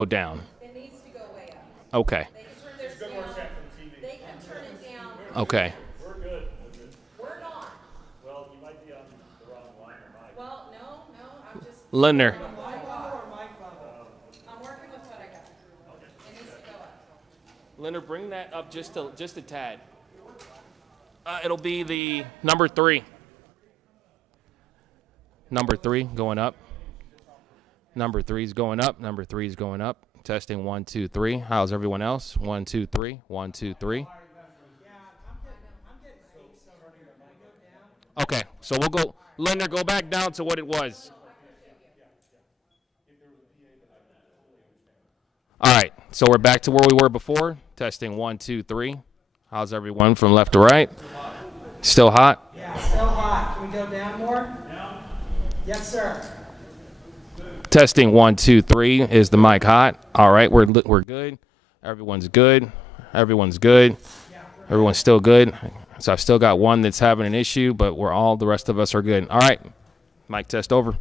Go down. It needs to go way up. Okay. They can turn theirs down. They can turn it down. Okay. We're good. We're not. Well, you might be on the wrong line or mic. Well, no, I'm just. Linder. I'm working with what I got. It needs to go up. Linder, bring that up just a tad. It'll be the number 3. Number 3 going up. Number 3's going up. Number 3's going up. Testing 1, 2, 3. How's everyone else? 1, 2, 3. 1, 2, 3. Okay, so we'll go. Linder, go back down to what it was. All right, so we're back to where we were before. Testing 1, 2, 3. How's everyone from left to right? Still hot? Yeah, still hot. Can we go down more? Yes, sir. Testing 1, 2, 3. Is the mic hot? All right, we're good. Everyone's good. Everyone's good. Everyone's still good. So I've still got one that's having an issue, but the rest of us are good. All right, mic test over.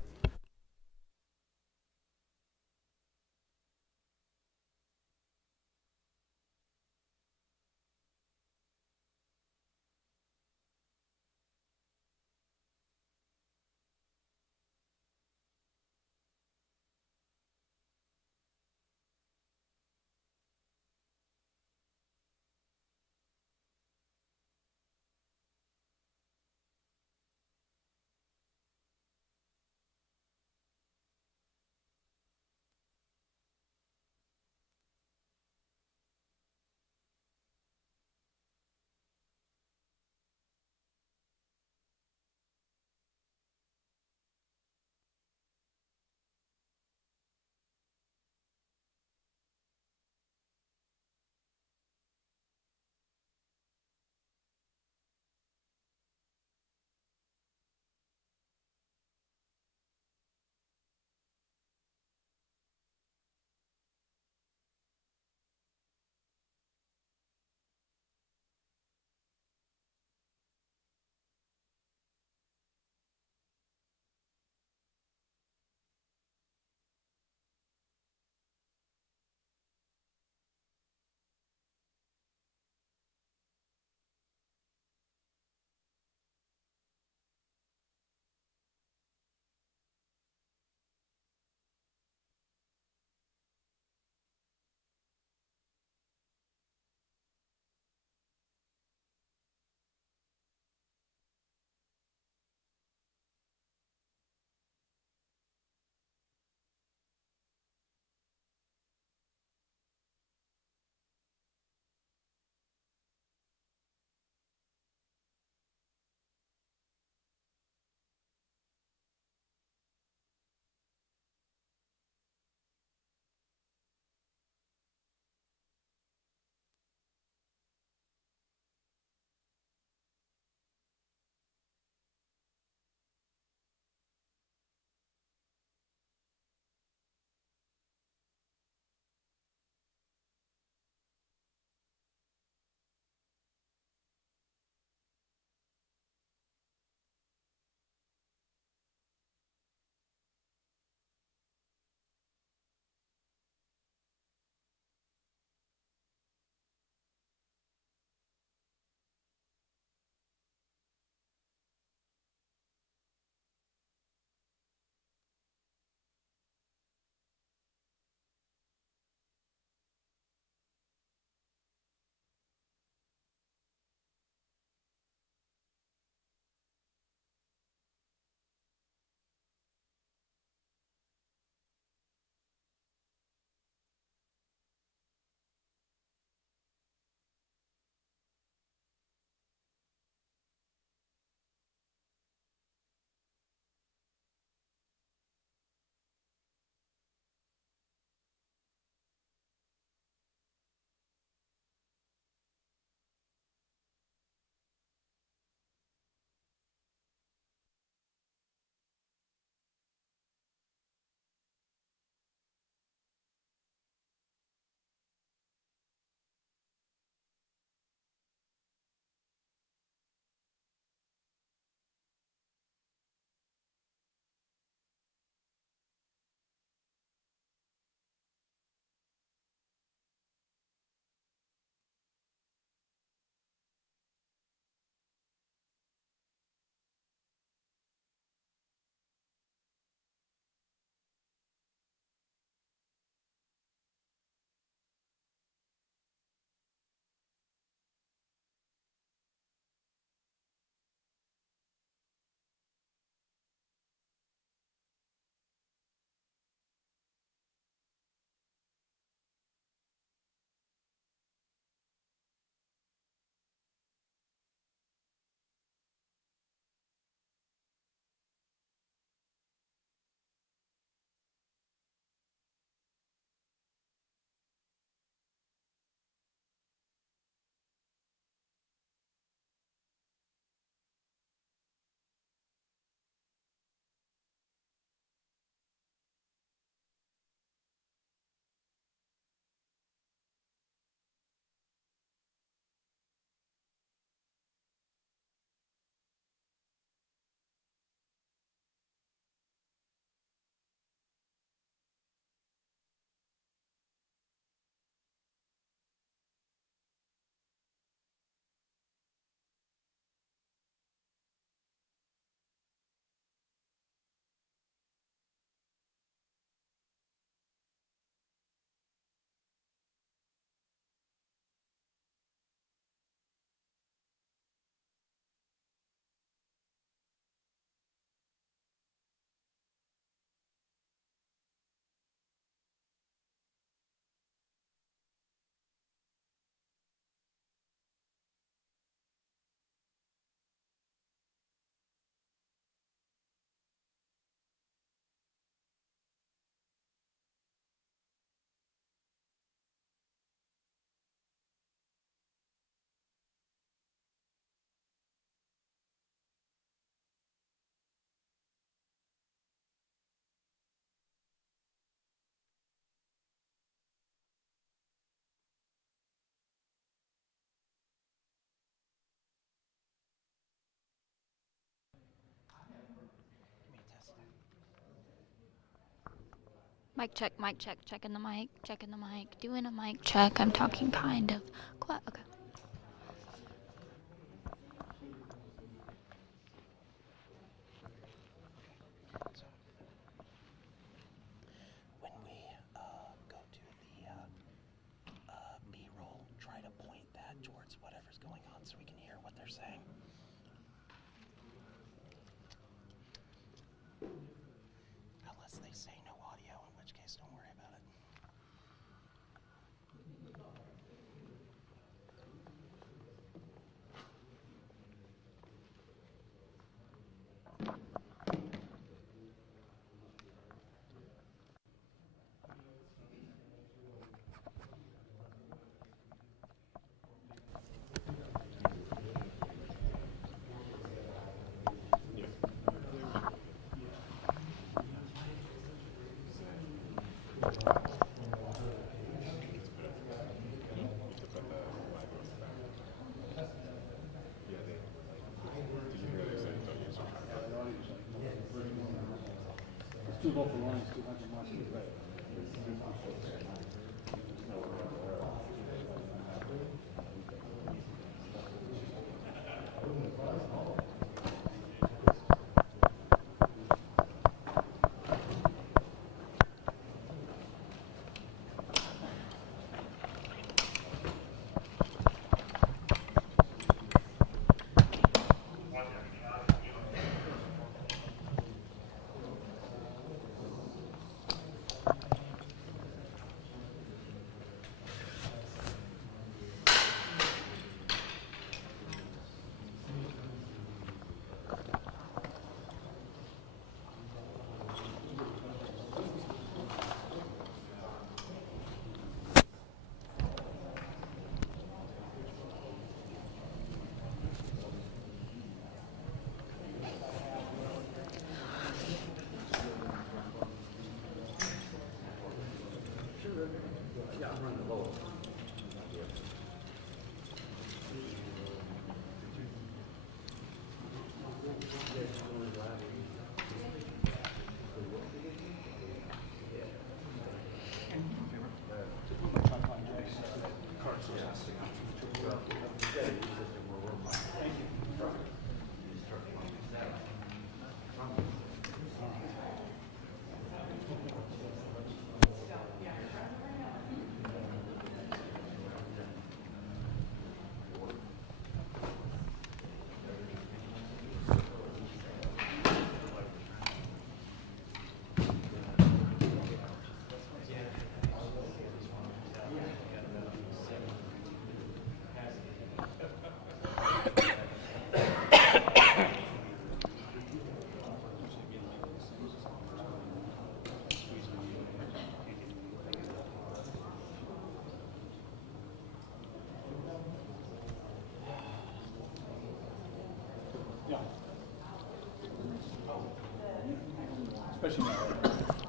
Mic check, checking the mic, doing a mic check. I'm talking kind of quiet. Okay. When we go to the B-roll, try to point that towards whatever's going on so we can hear what they're saying. Unless they say no audio, in which case don't worry about it.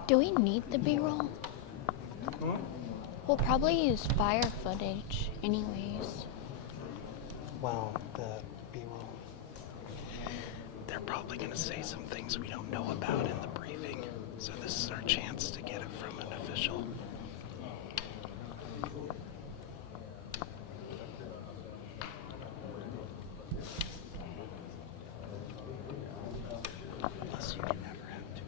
Do we need the B-roll? We'll probably use fire footage anyways. Well, the B-roll, they're probably going to say some things we don't know about in the briefing, so this is our chance to get it from an official. Plus, you can never have to.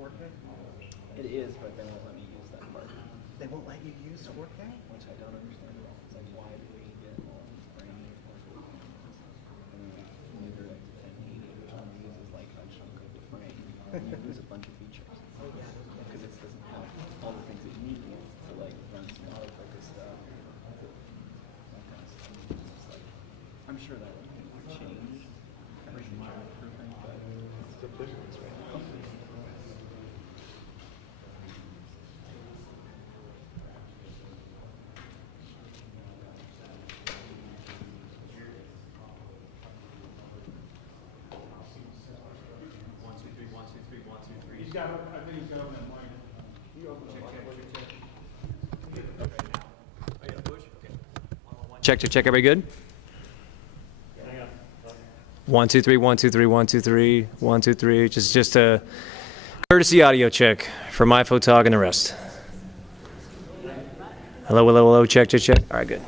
4K? It is, but they won't let me use that part, They won't let you use 4K? which I don't understand at all. It's like, why do we get all these brand new 4K cameras? And then when you go like to 1080, which one uses like a chunk of the frame, and you lose a bunch of features. Oh, yeah. Because it doesn't have all the things that you need to like run some autofocus stuff. That kind of stuff. It's just like, I'm sure that would change every future proofing, but it's the difference right now. He's got, I think he's got him in line. You open it. Check, check, check. Everybody good? Hang on. 1, 2, 3, 1, 2, 3, 1, 2, 3, 1, 2, 3. Just a courtesy audio check for my photog and the rest. Hello, hello, hello. Check, check, check. All right, good.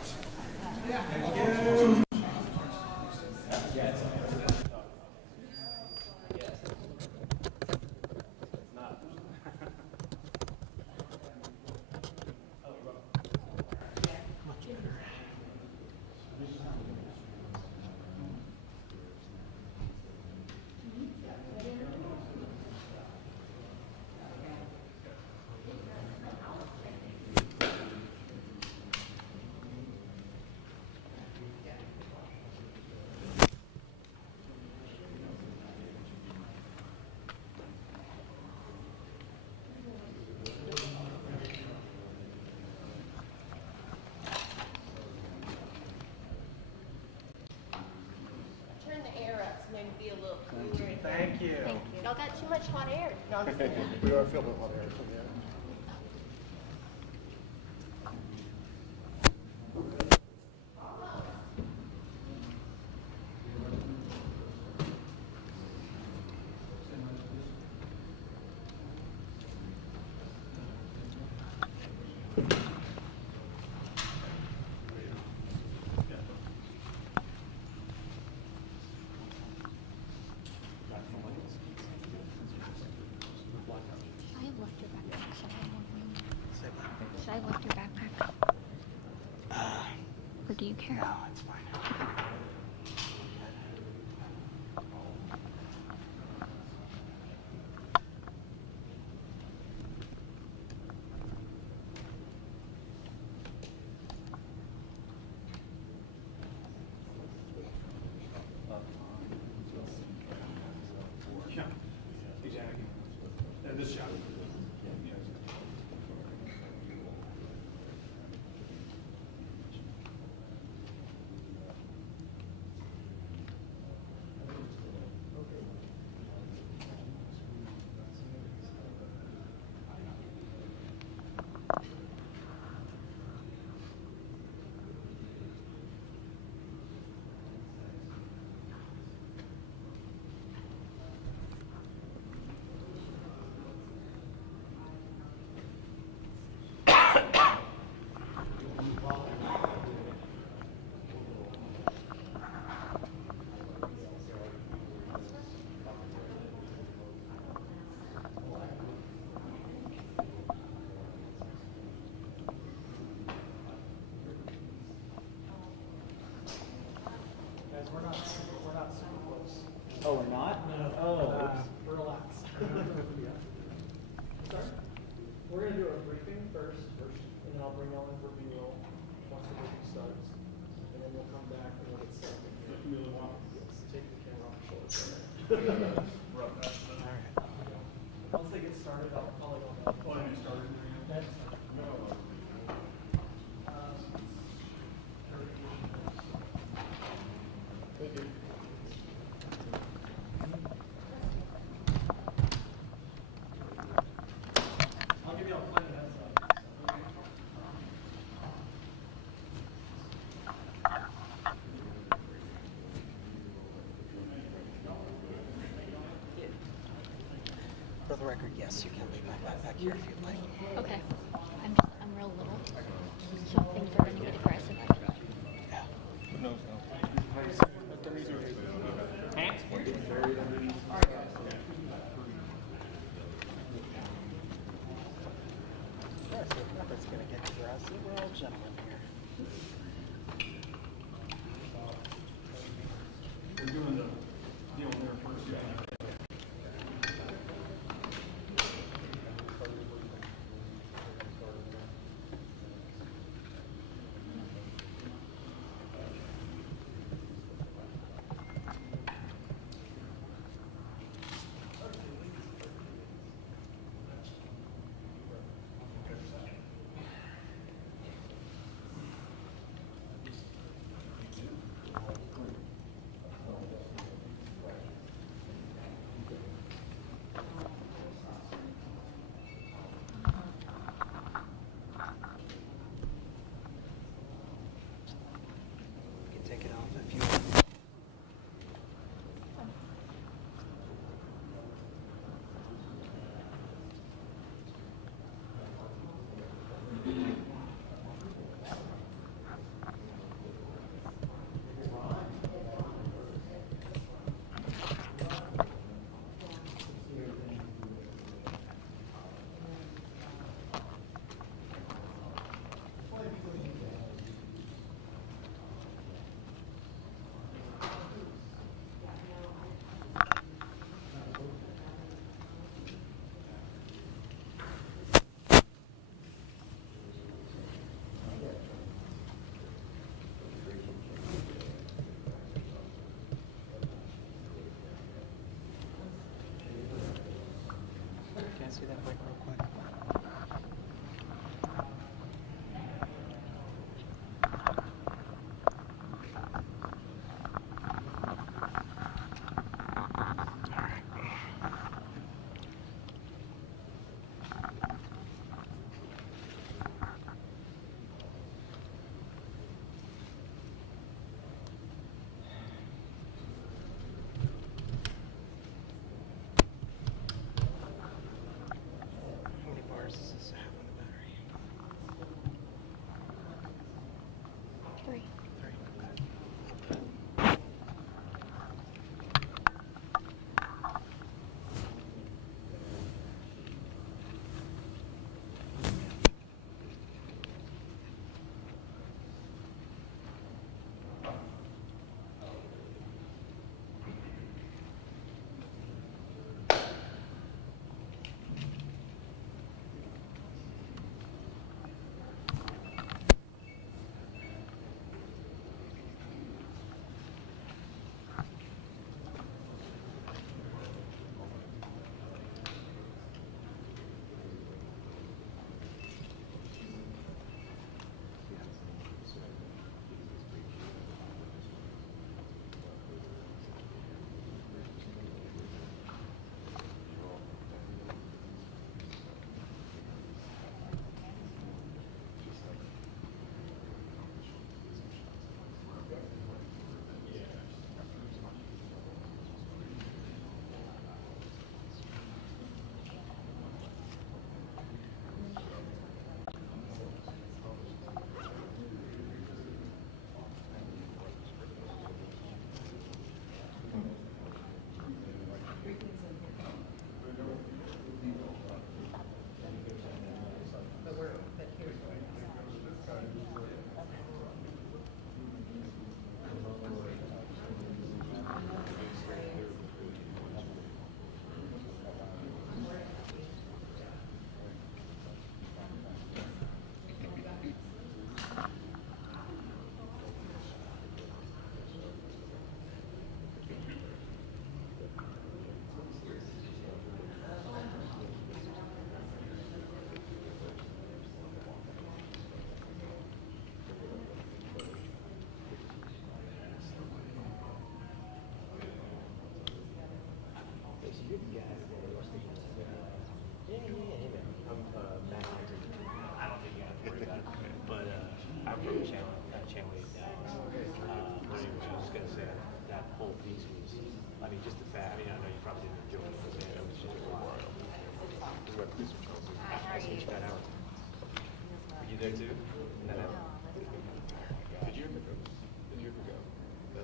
Turn the air up so maybe be a little cooler. in here. Thank you. Thank you. Y'all got too much hot air. No, I'm just kidding. We are feeling hot air from there. I have left your backpack. Should I have left your backpack? Or do you care? No, it's fine. Yeah, exactly. And this shot. Guys, we're not super close. Oh, we're not? Relax. Sorry? We're gonna do a briefing first, and then I'll bring y'all in for B-roll once the briefing starts. And then we'll come back and we'll get set up. Yes, take the camera off your shoulder. Once they get started, I'll call it on. Oh, I mean, started. Okay? Thank you. I'll give y'all plenty of heads up. For the record, yes, you can leave my backpack here if you'd like. Okay. I'm real little. So things are going to get aggressive. So we're all gentlemen here. We're doing the deal there first. You can take it off if you want. Can I see that mic real quick? How many bars does this have on the battery? 3. 3. Okay. there too? No. Did you ever go? No.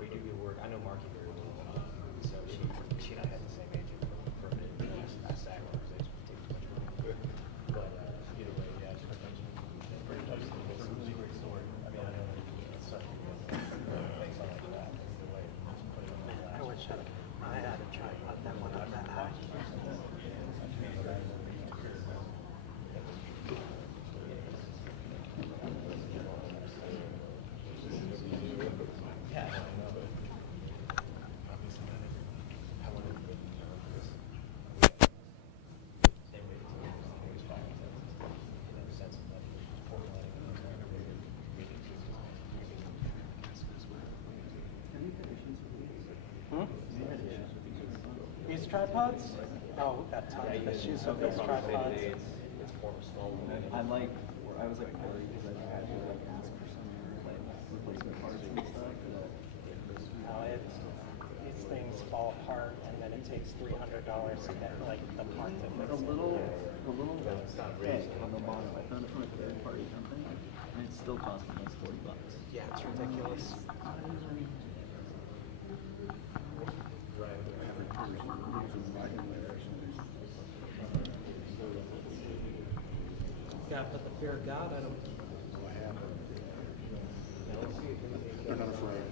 We do good work. I know Marky very well. So she and I had the same agent for a minute. I sat with her. They take too much money. tripods? Oh, we've got tons of issues with those tripods. I was like worried because I had to like ask for some like replacement parts and stuff. No, these things fall apart, and then it takes $300 to get like the part to fix The it. little egg on the bottom, I found it from a third party company, and it still cost me almost $40. Yeah, it's ridiculous. Gotta put the fear of God in them. They're not afraid.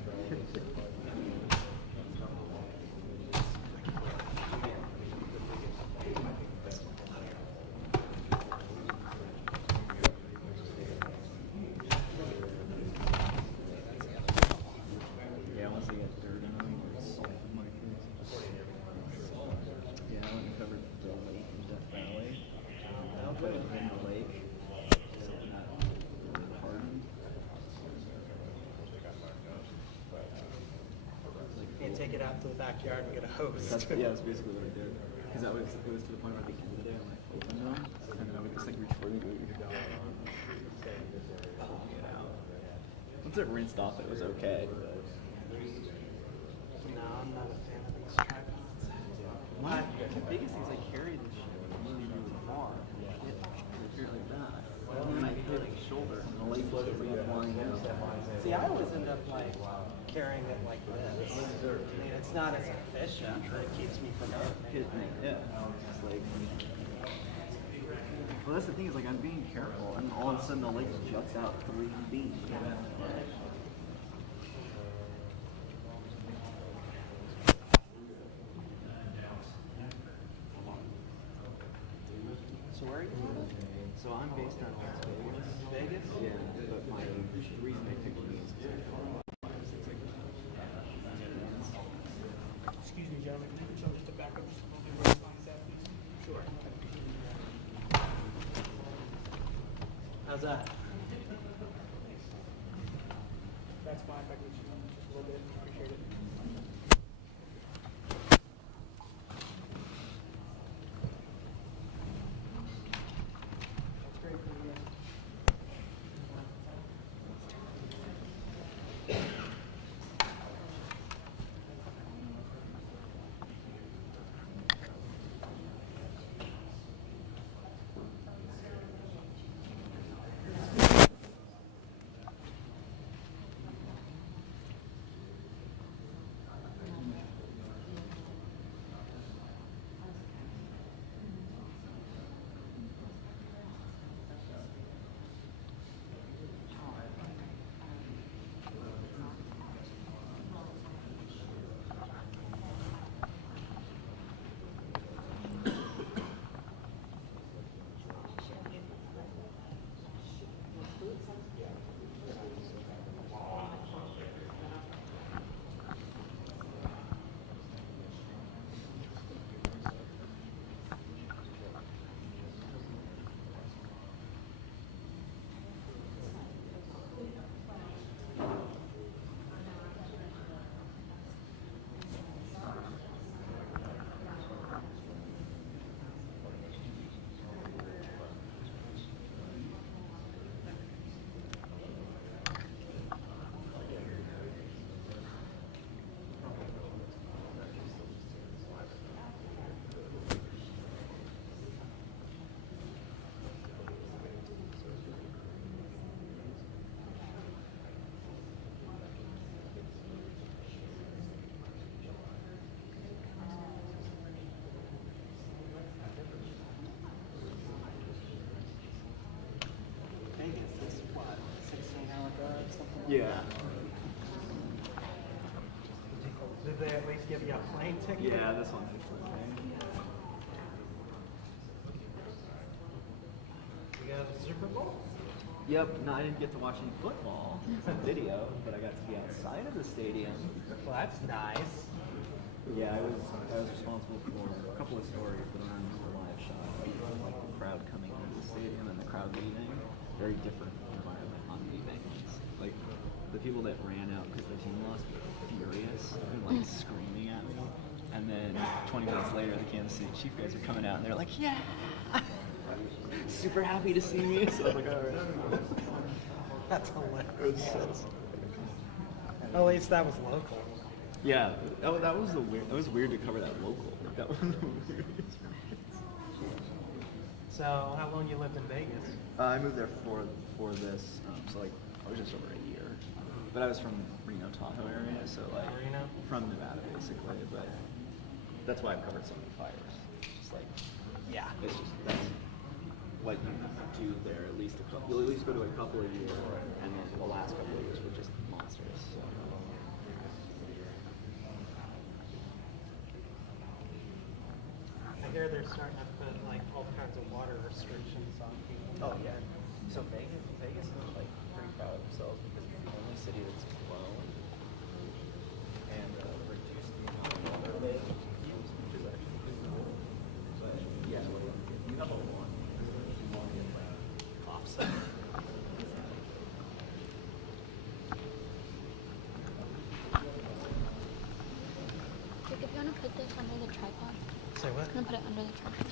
Yeah, once they get dirt on them, it's like yeah, I went and covered the lake in Death Valley. I put it in the lake, so it's not really hardened. You take it out to the backyard and get a hose. Yeah, that's basically what I did. Because it was to the point where at the end of the day, I'm like, open them, and then I would just like reach for it and get out. Once it rinsed off, it was okay. But No, I'm not a fan of these tripods. the biggest thing is I carried this shit really, really far. Like that. And then I hit the shoulder, and the lake was flying out. See, I always end up like carrying it like this. I mean, it's not as efficient, but it keeps me from Hit me, yeah. It's like, well, that's the thing is like I'm being careful, and all of a sudden the lake juts out 3 feet. So where are you from? So I'm based out of Las Vegas. Vegas? Yeah, but the reason I picked me is because Excuse me, gentlemen, can you show just to back up just a little bit where the line's at, please? Sure. How's that? That's fine, if I can just a little bit, appreciate it. That's great for you. Vegas is what, 16-hour drive, something like yeah, that? Did they at least give you a plane ticket? yeah, this one's okay. You got a Super Bowl? Yep, no, I didn't get to watch any football video, but I got to be outside of the stadium. Well, that's nice. Yeah, I was responsible for a couple of stories that aren't a live shot, like the crowd coming into the stadium and the crowd leaving. Very different environment on leaving. Like the people that ran out because the team lost were furious and like screaming at me. And then 20 minutes later, the Kansas City Chief guys are coming out, and they're like, yeah! Super happy to see me. So I was like, all right. That's hilarious. It was so At least that was local. Yeah, that was the weird. It was weird to cover that local. Like, that was the weirdest. So, how long you lived in Vegas? I moved there for this, so like I was just over a year. But I was from Reno, Tahoe area, so like Reno? from Nevada basically. But that's why I've covered so many fires. Just like Yeah. it's just that's what you do there. At least a couple. You'll at least go to a couple a year, and then the last couple of years were just monsters. So. I hear they're starting to put like all kinds of water restrictions on people. Oh yeah. So Vegas is like pretty proud of themselves because it's the only city that's grown and reduced the amount of water they use, which is actually good. But yeah, you have a lot. You want to get like offset. Like, if you want to put this under the tripod, Say what? I'm gonna put it under the tripod.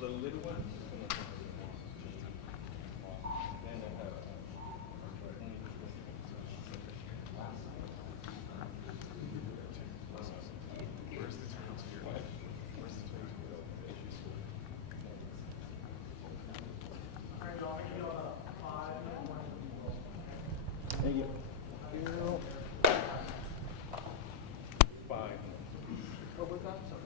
The little one? Thank you. Five. What was that? Sorry.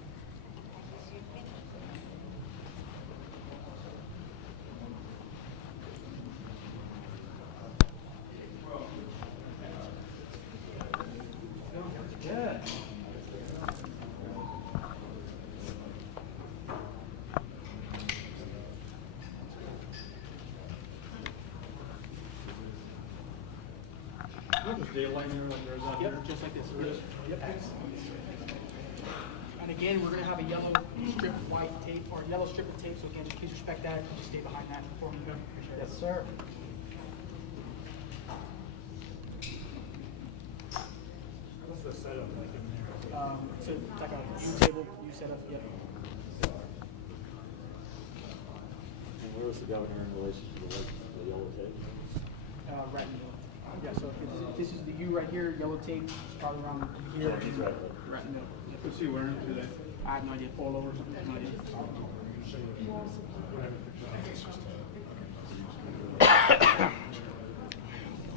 Yeah. There's daylight there like there's out here. Yep, just like this. Yep. And again, we're gonna have a yellow strip of white tape, or yellow strip of tape, so again, just please respect that, and just stay behind that before we go. Yes, sir. What's the setup like in there? So it's like a U table, U setup, yep. And where was the governor in relation to the yellow tape? Right in the middle. Yeah, so if this is the U right here, yellow tape, it's probably around here. Yeah, he's right. Right in the middle. Yep. What's he wearing today? I have no idea, polo or something, I have no idea.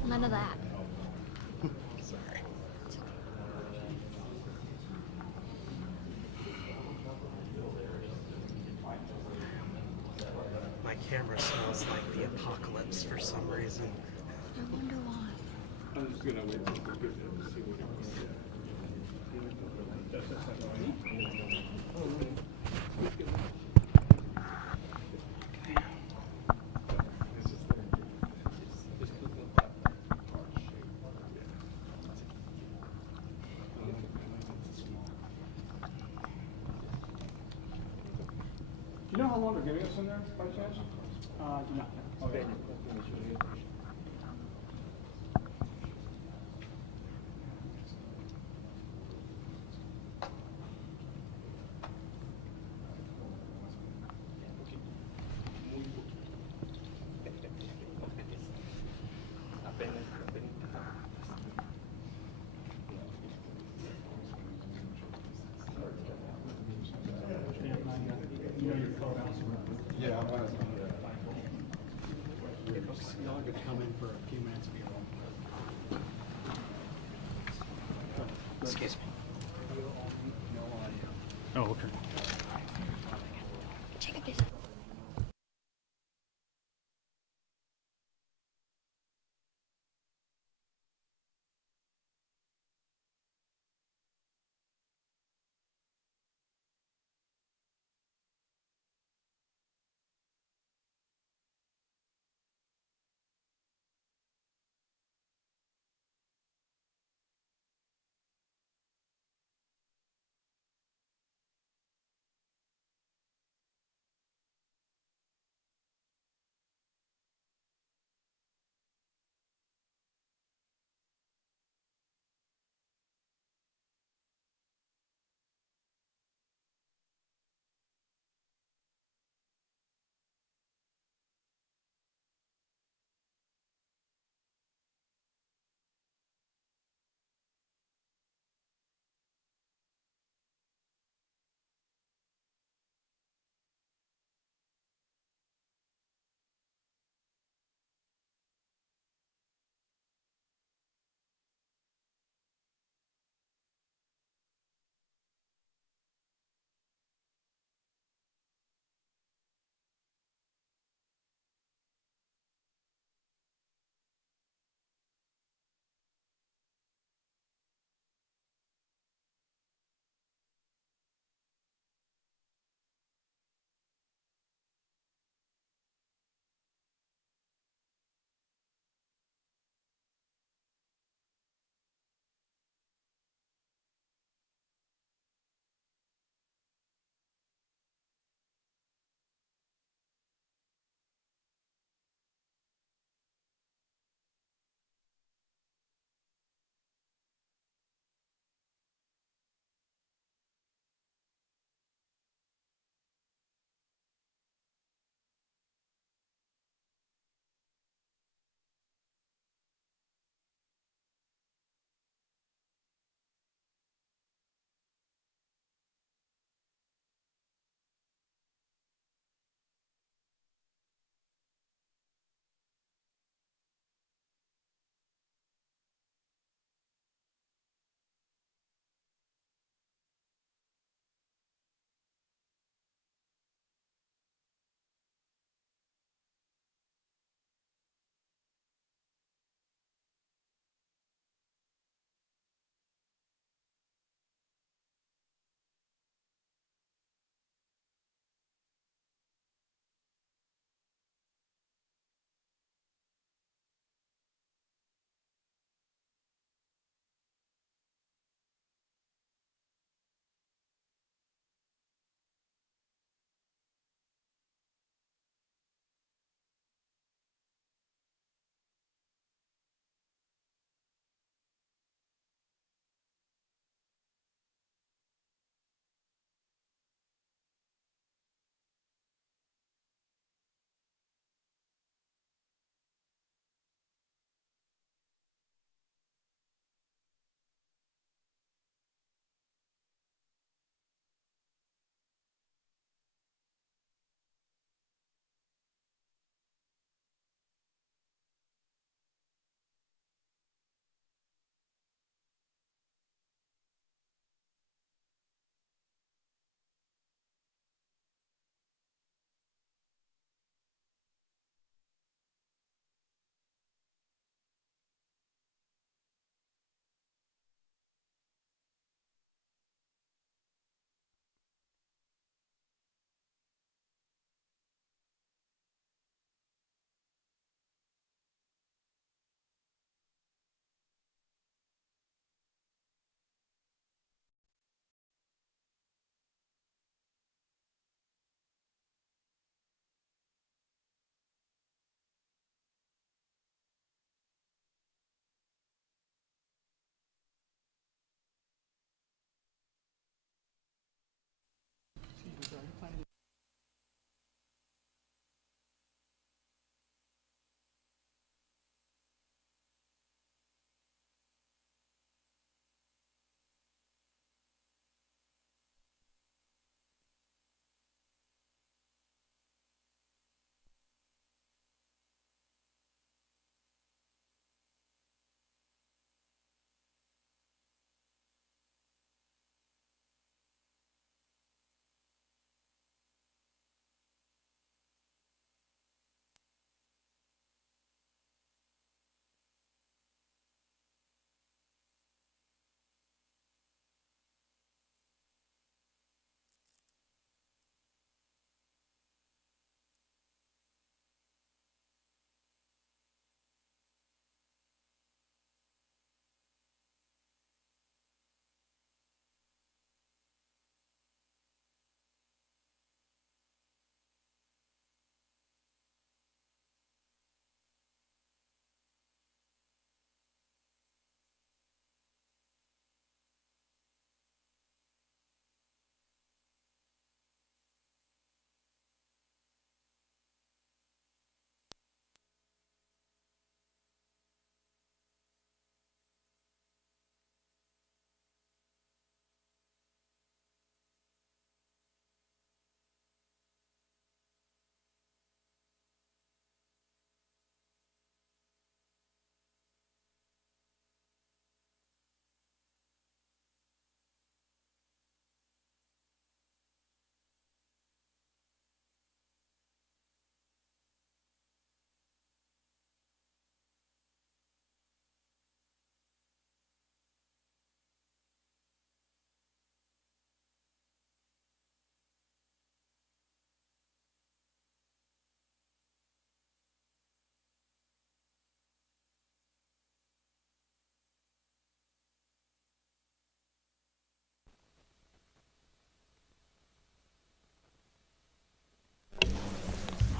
None of that. Sorry. My camera smells like the apocalypse for some reason. I wonder why. I'm just gonna wait till we get there to see what it was. Do you know how long they're giving us in there, by chance? Do not. Okay. Y'all could come in for a few minutes if you want. Excuse me. Oh, okay. Check this.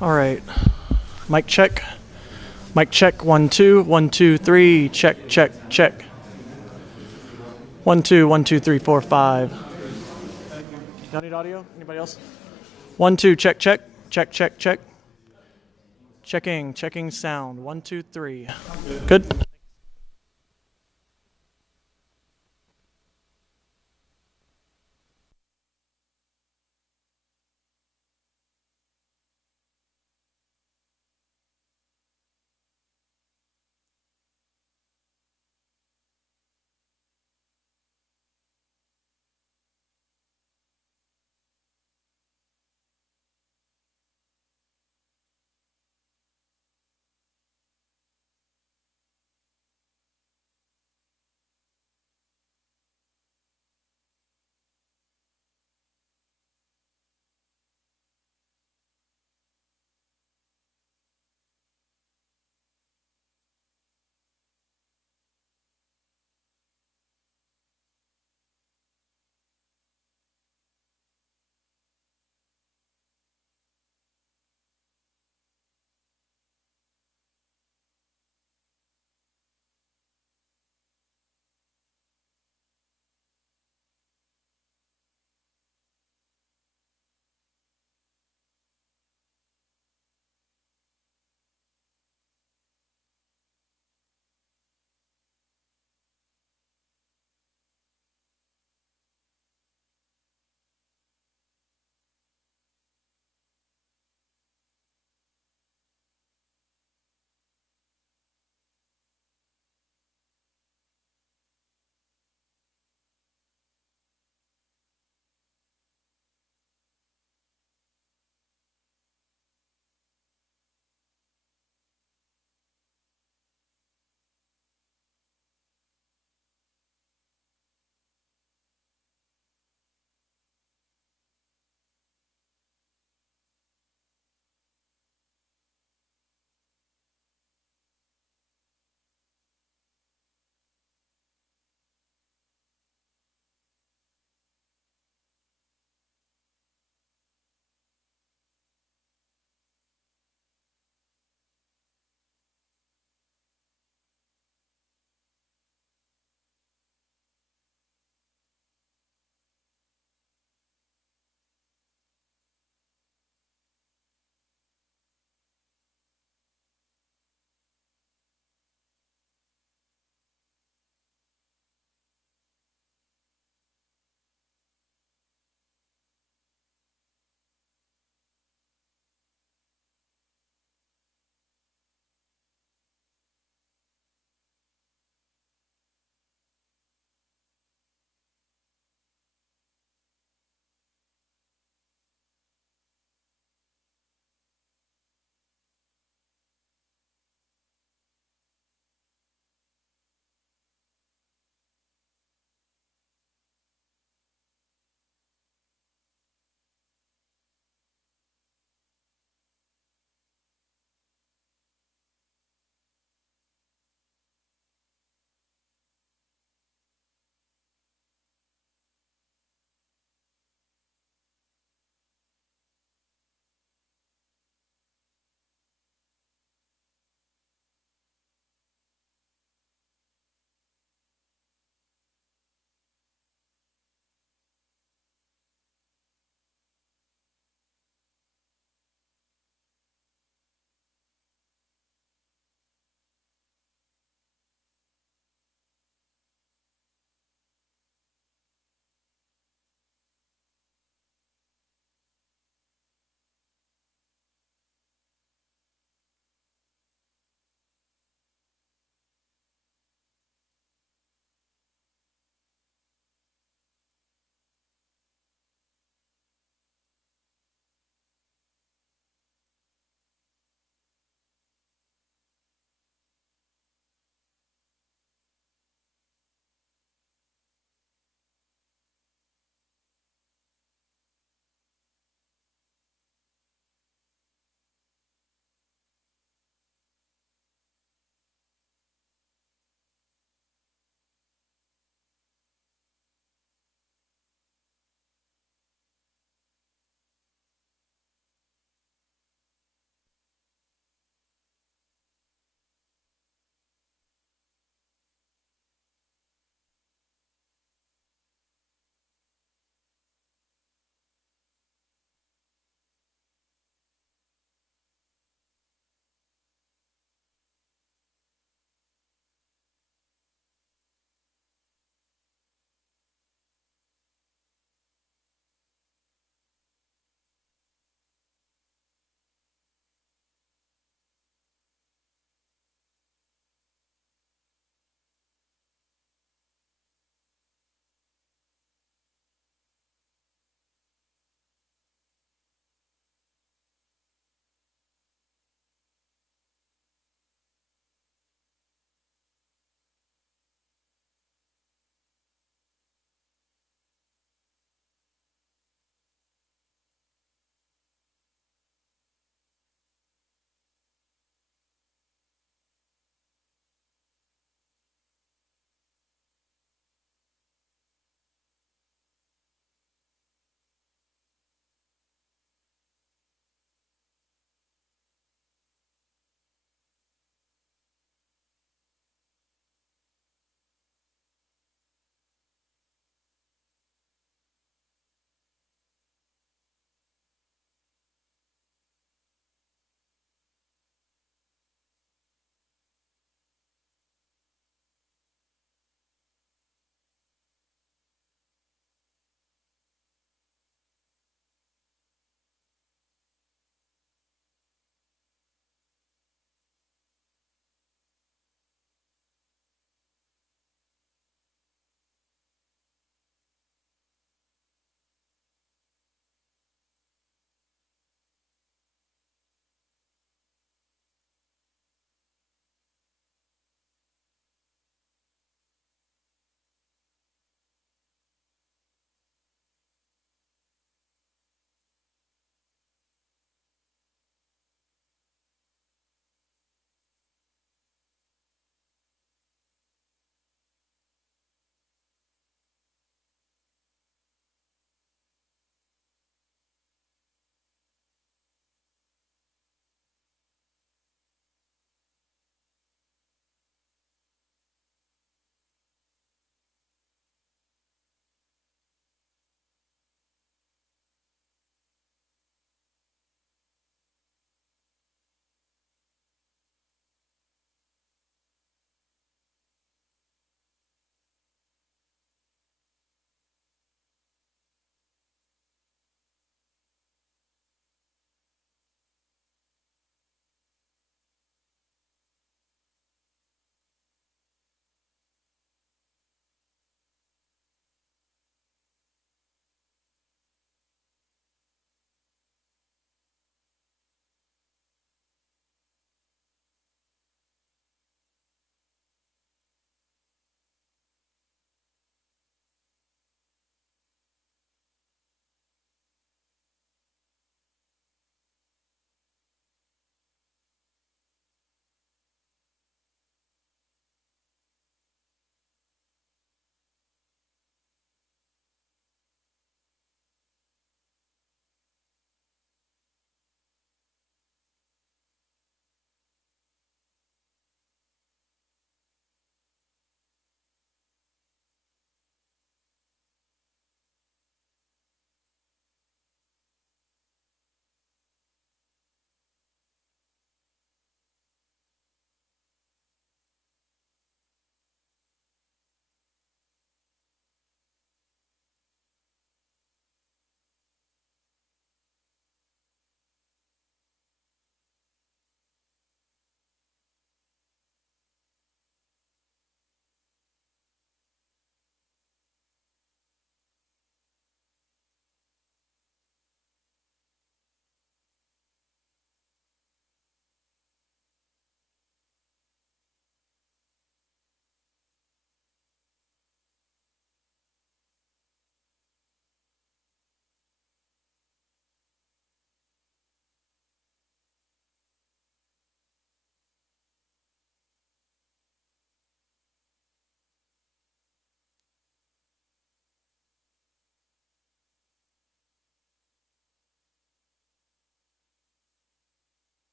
All right. Mic check. Mic check. 1 2 1 2 3. Check check check. 1 2 1 2 3 4 5. Y'all need audio? Anybody else? 1 2 check check check check check. Checking sound. 1 2 3. Good.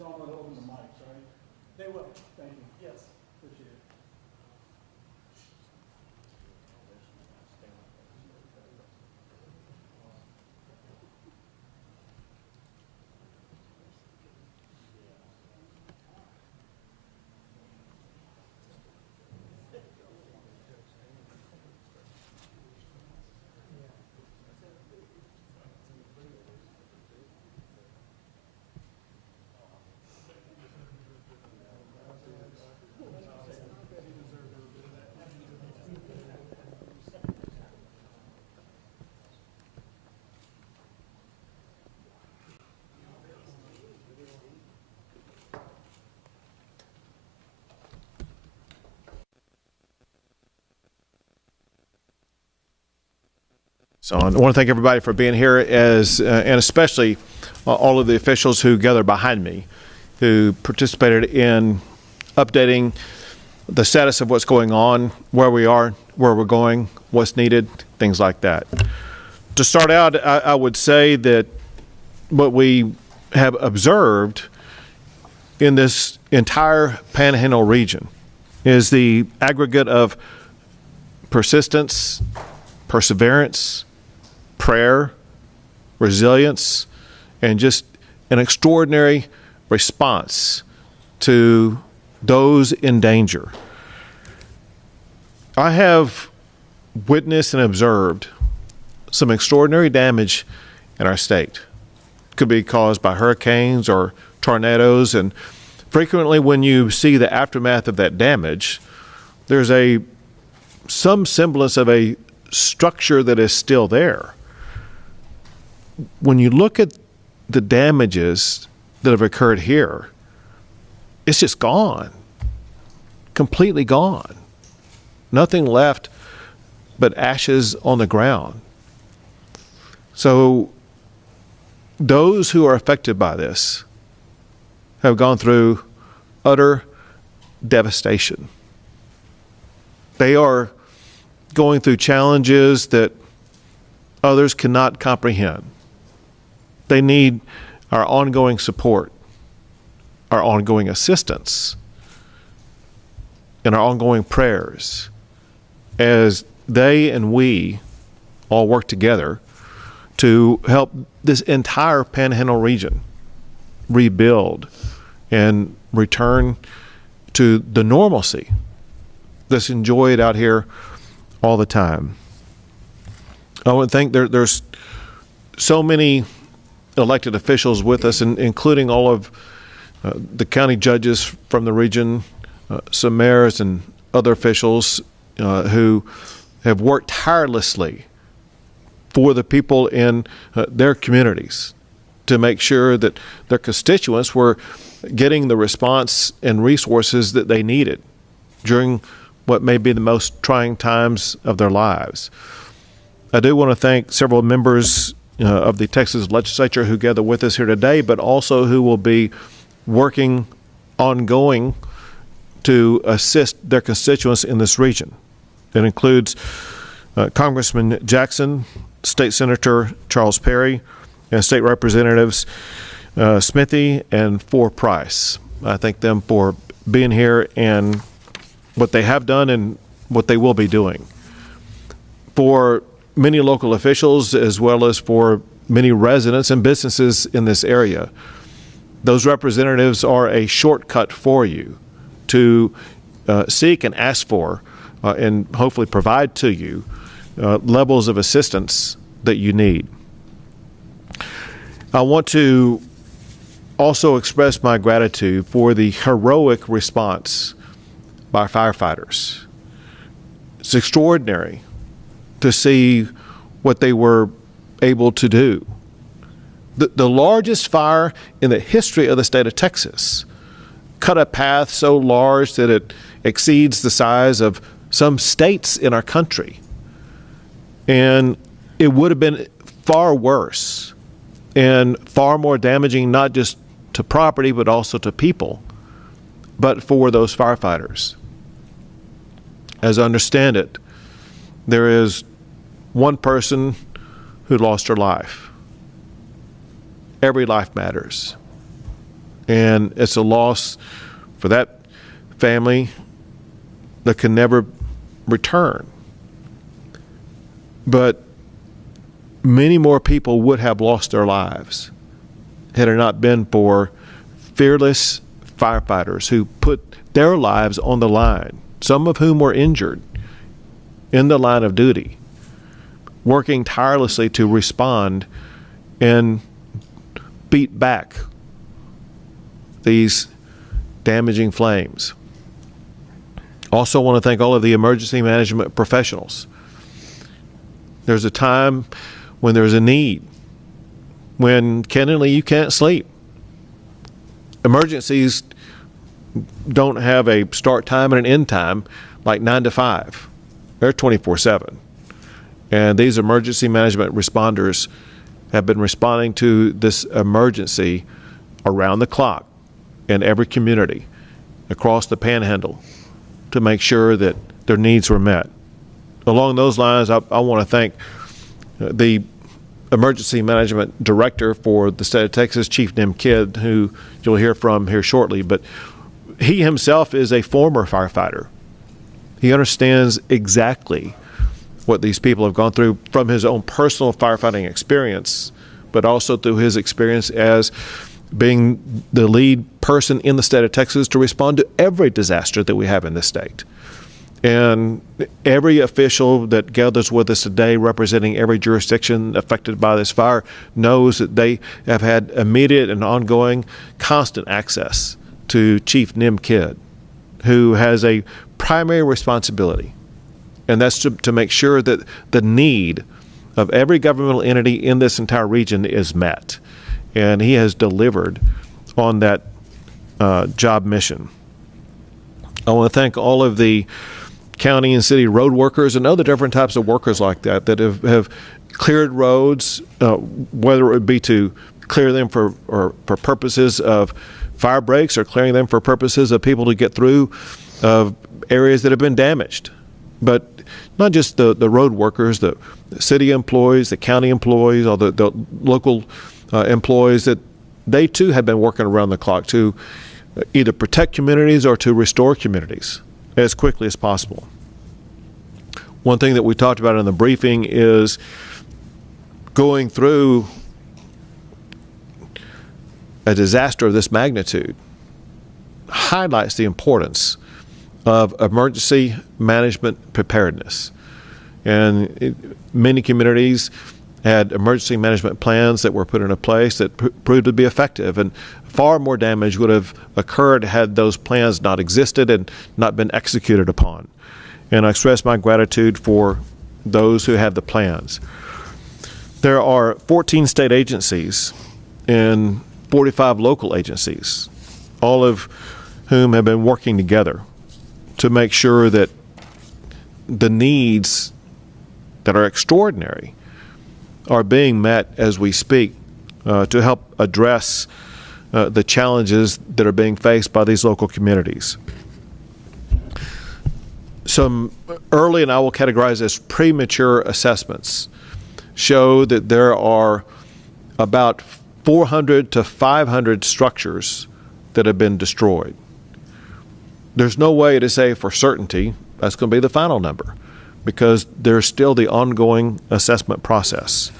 just all gonna open the mics, right? They will, thank you. Yes, appreciate it. So I want to thank everybody for being here, and especially all of the officials who gathered behind me, who participated in updating the status of what's going on, where we are, where we're going, what's needed, things like that. To start out, I would say that what we have observed in this entire Panhandle region is the aggregate of persistence, perseverance, prayer, resilience, and just an extraordinary response to those in danger. I have witnessed and observed some extraordinary damage in our state. Could be caused by hurricanes or tornadoes, and frequently when you see the aftermath of that damage, there's some semblance of a structure that is still there. When you look at the damages that have occurred here, it's just gone, completely gone. Nothing left but ashes on the ground. So those who are affected by this have gone through utter devastation. They are going through challenges that others cannot comprehend. They need our ongoing support, our ongoing assistance, and our ongoing prayers as they and we all work together to help this entire Panhandle region rebuild and return to the normalcy that's enjoyed out here all the time. I would think there's so many elected officials with us, including all of the county judges from the region, some mayors and other officials who have worked tirelessly for the people in their communities to make sure that their constituents were getting the response and resources that they needed during what may be the most trying times of their lives. I do want to thank several members of the Texas legislature who gather with us here today, but also who will be working ongoing to assist their constituents in this region. It includes Congressman Jackson, State Senator Charles Perry, and State Representatives Smithy and Price. I thank them for being here and what they have done and what they will be doing. For many local officials, as well as for many residents and businesses in this area, those representatives are a shortcut for you to seek and ask for and hopefully provide to you levels of assistance that you need. I want to also express my gratitude for the heroic response by firefighters. It's extraordinary to see what they were able to do. The largest fire in the history of the state of Texas cut a path so large that it exceeds the size of some states in our country. And it would have been far worse and far more damaging, not just to property, but also to people, but for those firefighters. As I understand it, there is one person who lost her life. Every life matters. And it's a loss for that family that can never return. But many more people would have lost their lives had it not been for fearless firefighters who put their lives on the line, some of whom were injured in the line of duty, working tirelessly to respond and beat back these damaging flames. Also want to thank all of the emergency management professionals. There's a time when there's a need, when candidly you can't sleep. Emergencies don't have a start time and an end time like 9 to 5. They're 24/7. And these emergency management responders have been responding to this emergency around the clock in every community across the Panhandle to make sure that their needs were met. Along those lines, I want to thank the Emergency Management Director for the state of Texas, Chief Nim Kidd, who you'll hear from here shortly. But he himself is a former firefighter. He understands exactly what these people have gone through from his own personal firefighting experience, but also through his experience as being the lead person in the state of Texas to respond to every disaster that we have in this state. And every official that gathers with us today representing every jurisdiction affected by this fire knows that they have had immediate and ongoing constant access to Chief Nim Kidd, who has a primary responsibility, and that's to make sure that the need of every governmental entity in this entire region is met. And he has delivered on that job mission. I want to thank all of the county and city road workers and other different types of workers like that have cleared roads, whether it would be to clear them for purposes of fire breaks or clearing them for purposes of people to get through areas that have been damaged. But not just the road workers, the city employees, the county employees, or the local employees, that they too have been working around the clock to either protect communities or to restore communities as quickly as possible. One thing that we talked about in the briefing is going through a disaster of this magnitude highlights the importance of emergency management preparedness. And many communities had emergency management plans that were put into place that proved to be effective, and far more damage would have occurred had those plans not existed and not been executed upon. And I express my gratitude for those who have the plans. There are 14 state agencies and 45 local agencies, all of whom have been working together to make sure that the needs that are extraordinary are being met as we speak to help address the challenges that are being faced by these local communities. Some early, and I will categorize as premature, assessments show that there are about 400 to 500 structures that have been destroyed. There's no way to say for certainty that's going to be the final number, because there's still the ongoing assessment process.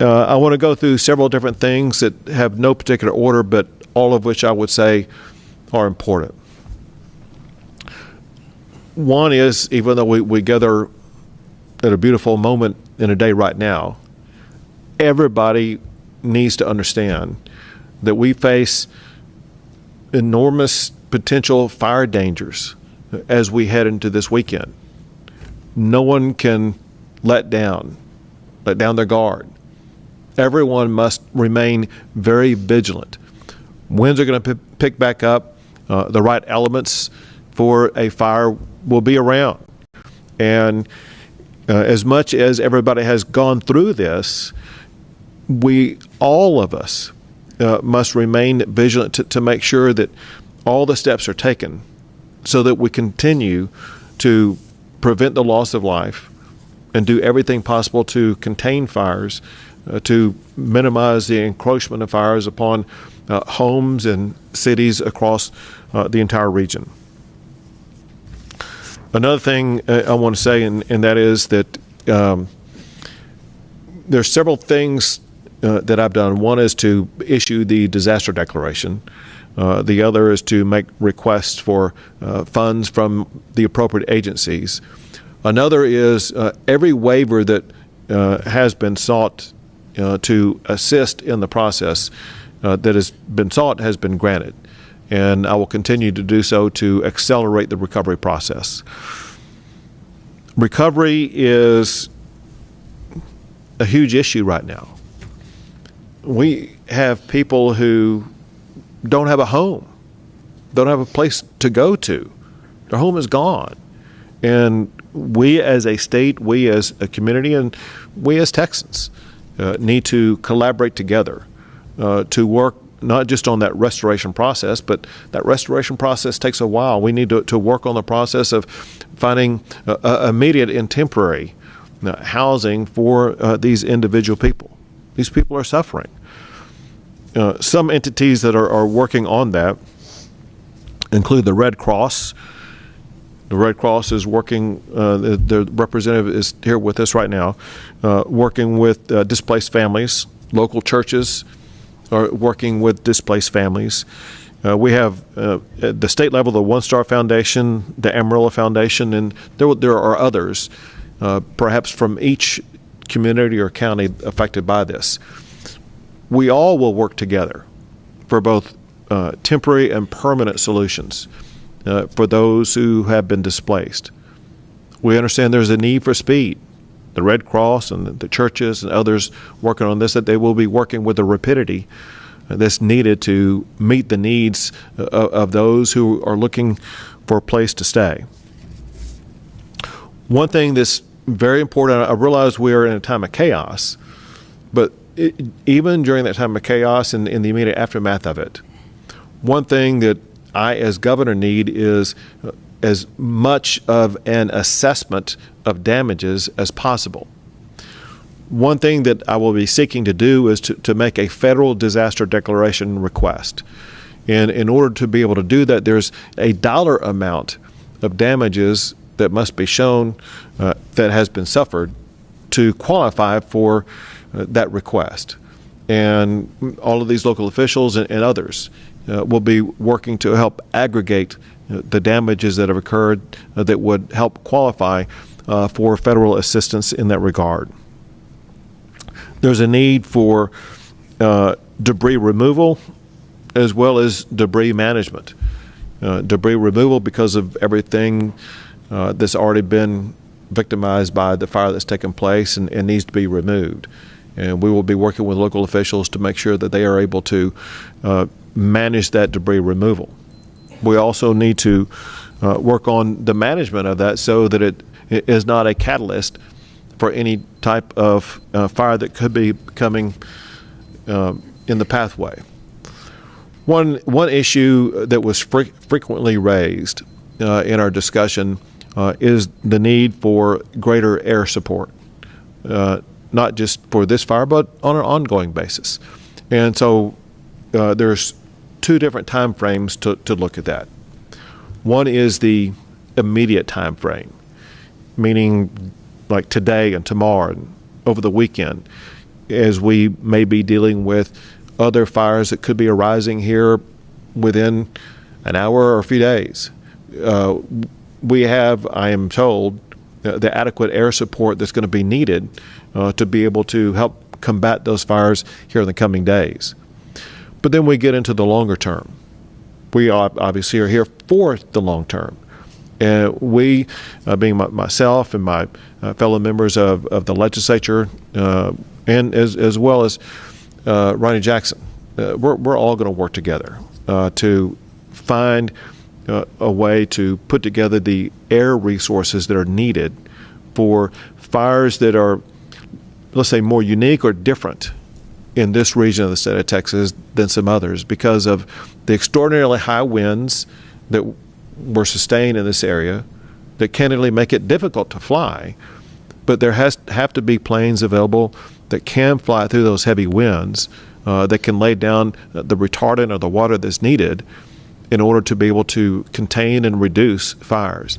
I want to go through several different things that have no particular order, but all of which I would say are important. One is, even though we gather at a beautiful moment in a day right now, everybody needs to understand that we face enormous potential fire dangers as we head into this weekend. No one can let down their guard. Everyone must remain very vigilant. Winds are going to pick back up. The right elements for a fire will be around. And as much as everybody has gone through this, all of us must remain vigilant to make sure that all the steps are taken so that we continue to prevent the loss of life and do everything possible to contain fires to minimize the encroachment of fires upon homes and cities across the entire region. Another thing I want to say, and that is that there's several things that I've done. One is to issue the disaster declaration. The other is to make requests for funds from the appropriate agencies. Another is every waiver that has been sought to assist in the process that has been sought has been granted. And I will continue to do so to accelerate the recovery process. Recovery is a huge issue right now. We have people who don't have a home, don't have a place to go to. Their home is gone. And we as a state, we as a community, and we as Texans need to collaborate together to work not just on that restoration process, but that restoration process takes a while. We need to work on the process of finding immediate and temporary housing for these individual people. These people are suffering. Some entities that are working on that include the Red Cross. The Red Cross is working, their representative is here with us right now, working with displaced families. Local churches are working with displaced families. We have at the state level the One Star Foundation, the Amarillo Foundation, and there are others, perhaps from each community or county affected by this. We all will work together for both temporary and permanent solutions for those who have been displaced. We understand there's a need for speed. The Red Cross and the churches and others working on this, that they will be working with the rapidity that's needed to meet the needs of those who are looking for a place to stay. One thing that's very important, I realize we are in a time of chaos, but even during that time of chaos and in the immediate aftermath of it, one thing that I as governor need is as much of an assessment of damages as possible. One thing that I will be seeking to do is to make a federal disaster declaration request. And in order to be able to do that, there's a dollar amount of damages that must be shown that has been suffered to qualify for that request. And all of these local officials and others will be working to help aggregate the damages that have occurred that would help qualify for federal assistance in that regard. There's a need for debris removal as well as debris management. Debris removal because of everything that's already been victimized by the fire that's taken place and needs to be removed. And we will be working with local officials to make sure that they are able to manage that debris removal. We also need to work on the management of that so that it is not a catalyst for any type of fire that could be coming in the pathway. One issue that was frequently raised in our discussion is the need for greater air support, not just for this fire, but on an ongoing basis. And so there's two different time frames to look at that. One is the immediate time frame, meaning like today and tomorrow and over the weekend, as we may be dealing with other fires that could be arising here within an hour or a few days. We have, I am told, the adequate air support that's going to be needed to be able to help combat those fires here in the coming days. But then we get into the longer term. We obviously are here for the long term. And we, being myself and my fellow members of the legislature, and as well as Ronnie Jackson, we're all going to work together to find a way to put together the air resources that are needed for fires that are, let's say, more unique or different in this region of the state of Texas than some others because of the extraordinarily high winds that were sustained in this area that candidly make it difficult to fly. But there have to be planes available that can fly through those heavy winds, that can lay down the retardant or the water that's needed in order to be able to contain and reduce fires.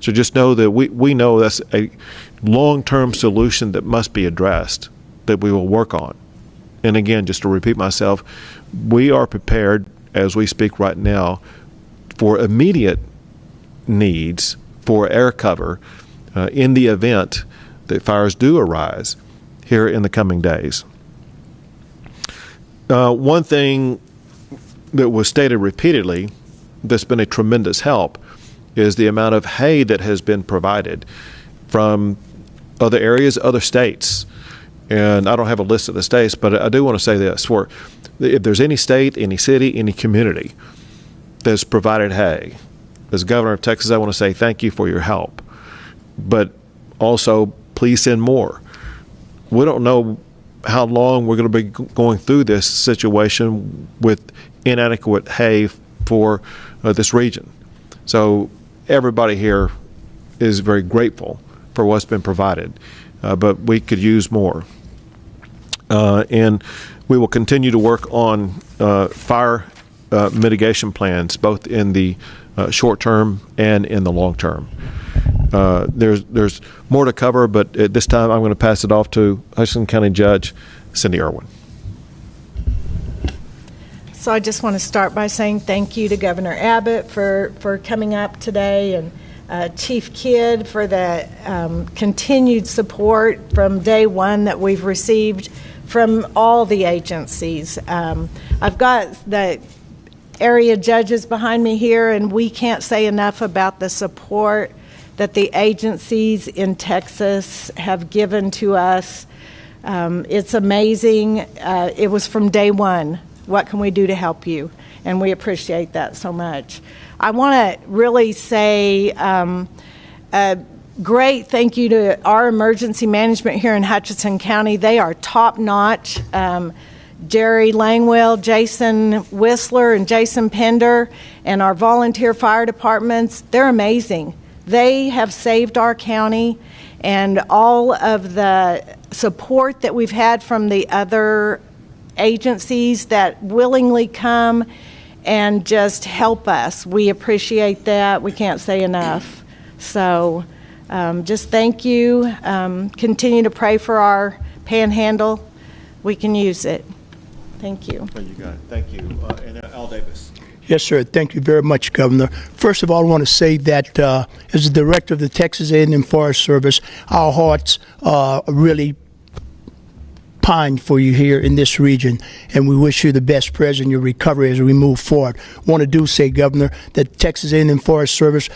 So just know that we know that's a long-term solution that must be addressed, that we will work on. And again, just to repeat myself, we are prepared as we speak right now for immediate needs for air cover in the event that fires do arise here in the coming days. One thing that was stated repeatedly that's been a tremendous help is the amount of hay that has been provided from other areas, other states. And I don't have a list of the states, but I do want to say this. If there's any state, any city, any community that's provided hay, as governor of Texas, I want to say thank you for your help. But also, please send more. We don't know how long we're going to be going through this situation with inadequate hay for this region. So everybody here is very grateful for what's been provided, but we could use more. And we will continue to work on fire mitigation plans, both in the short term and in the long term. There's more to cover, but at this time I'm going to pass it off to Hutchinson County Judge Cindy Irwin. So I just want to start by saying thank you to Governor Abbott for coming up today, and Chief Kidd for the continued support from day one that we've received from all the agencies. I've got the area judges behind me here, and we can't say enough about the support that the agencies in Texas have given to us. It's amazing. It was from day one. What can we do to help you? And we appreciate that so much. I want to really say a great thank you to our emergency management here in Hutchinson County. They are top-notch. Jerry Langwell, Jason Whistler, and Jason Pender, and our volunteer fire departments, they're amazing. They have saved our county, and all of the support that we've had from the other agencies that willingly come and just help us. We appreciate that. We can't say enough. So just thank you. Continue to pray for our panhandle. We can use it. Thank you. You got it. Thank you. And Al Davis. Yes, sir. Thank you very much, Governor. First of all, I want to say that as the director of the Texas A&M Forest Service, our hearts really pine for you here in this region, and we wish you the best present in your recovery as we move forward. I want to say, Governor, that Texas A&M Forest Service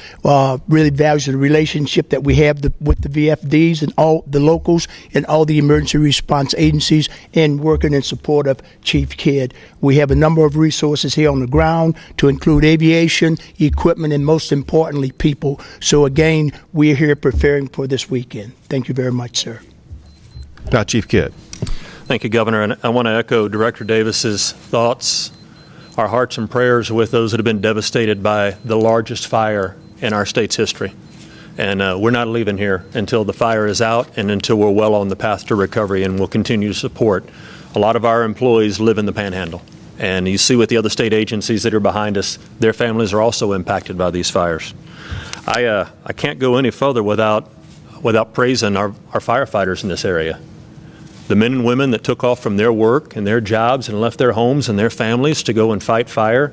really values the relationship that we have with the VFDs and all the locals and all the emergency response agencies, and working in support of Chief Kidd. We have a number of resources here on the ground to include aviation, equipment, and most importantly, people. So again, we're here preparing for this weekend. Thank you very much, sir. Now, Chief Kidd. Thank you, Governor. And I want to echo Director Davis's thoughts. Our hearts and prayers with those that have been devastated by the largest fire in our state's history. And we're not leaving here until the fire is out and until we're well on the path to recovery, and we'll continue to support. A lot of our employees live in the Panhandle. And you see with the other state agencies that are behind us, their families are also impacted by these fires. I can't go any further without praising our firefighters in this area. The men and women that took off from their work and their jobs and left their homes and their families to go and fight fire,